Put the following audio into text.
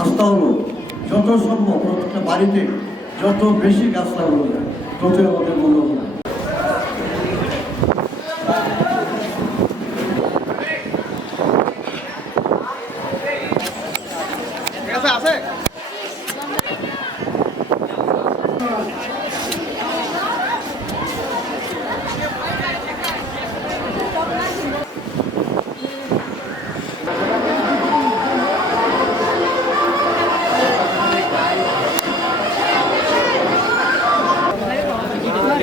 আস্থা হলো যত সম্ভব প্রত্যেকটা বাড়িতে যত বেশি গাছ লাগানো যায় ততই আমাদের মঙ্গল হয় আছে নিয়ে